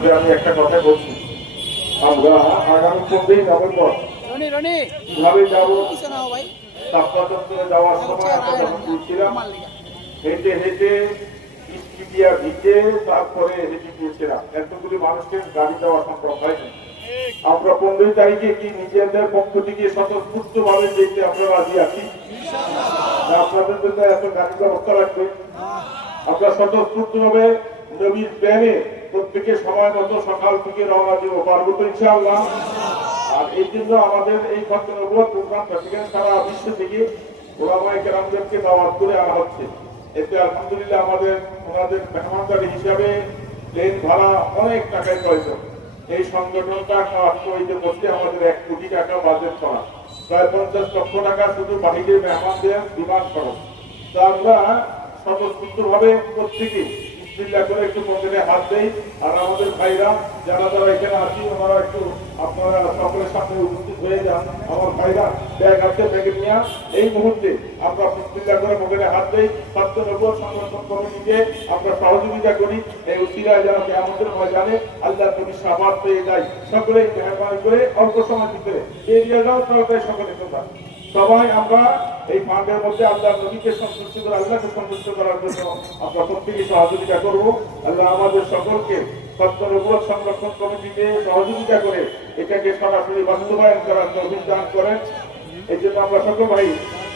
আসলে আমি একটা কথা বলছি, আমরা আগামী 15ই নভেম্বর কিভাবে যাবো, শাপলা চত্বরে যাওয়ার সময় আমরা যখন ঘুরছিলাম, হেঁটে হেঁটে স্টিডিয়া ভিজে তারপরে হেঁটে গিয়েছিলাম, এতগুলি মানুষকে গাড়ি দেওয়া সম্ভব হয়নি। আমরা 15 তারিখে কি নিজেদের পক্ষ থেকে স্বতঃস্ফূর্ত ভাবে যেতে আমরা রাজি আছি? আপনাদের জন্য এত গাড়ি ব্যবস্থা রাখবে, আমরা স্বতঃস্ফূর্ত ভাবে নবীর প্রেমে প্রত্যেকে সময় মতো সকাল থেকে রওনা দিব, পারবো তো ইনশাআল্লাহ? আর এই জন্য আমাদের এই প্রোগ্রামটা সেখানে সারা বিশ্ব থেকে ওলামায়ে কেরামদেরকে দাওয়াত করে আনা হচ্ছে। এতে আলহামদুলিল্লাহ আমাদের ওনাদের মেহমানদারি হিসাবে প্লেন ভাড়া অনেক টাকায় প্রয়োজন। এই সংগঠনটা কাজ করতে আমাদের 1 কোটি টাকা বাজেট করা, প্রায় 50 লক্ষ টাকা শুধু বাহিরের মেহমানদের বিমান খরচ। তা আমরা স্বতঃস্ফূর্ত ভাবে প্রত্যেকে বিসমিল্লাহ করে একটু পকেটে হাত দেই। আর আমাদের ভাইরা যারা যারা এখানে আছি ওনারা একটু আপনারা সকলের সামনে উপস্থিত হয়ে যান। আমার ভাইরা ব্যাগ হাতে ব্যাগে নিয়ে এই মুহূর্তে আমরা বিসমিল্লাহ করে পকেটে হাত দেই। ছাত্র নবুয়ত সংগঠন কমিটিকে আমরা সহযোগিতা করি, এই উসিলায় যেন কিয়ামতের ময়দানে আল্লাহর নবী শাফাত পেয়ে যায়। সকলেই মেহরবানি করে অল্প সময়ের ভিতরে এরিয়া যাও, তাড়াতাড়ি সকলে তোমরা সবাই আমরা এই ফান্ডের মধ্যে আল্লাহর নবীকে সন্তুষ্ট করে আল্লাহকে সন্তুষ্ট করার জন্য আমরা প্রত্যেকে সহযোগিতা করব। আল্লাহ আমাদের সকলকে ছাত্র নবুয়ত সংরক্ষণ কমিটিকে সহযোগিতা করে এটাকে সরাসরি বাস্তবায়ন করার তৌফিক দান করেন। এই জন্য আমরা সকল ভাই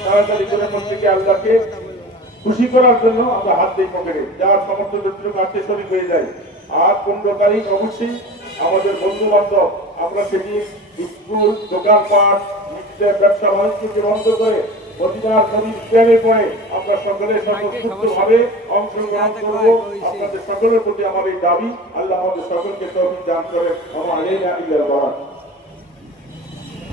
তাড়াতাড়ি করে প্রত্যেকে আল্লাহকে খুশি করার জন্য আমরা হাত দিই পকেটে, যার সমস্ত যতটুকু আছে শরীর হয়ে যায়। আর 15 তারিখ অবশ্যই আমাদের বন্ধু বান্ধব আমরা সেটি স্কুল, দোকানপাট, নিজেদের ব্যবসা বাণিজ্যকে বন্ধ করে মদিনার নবীর প্রেমে পড়ে আমরা সকলে স্বতঃস্ফূর্তভাবে অংশগ্রহণ করবো। আপনাদের সকলের প্রতি আমার এই দাবি, আল্লাহ আমাদের সকলকে তৌফিক দান করেন।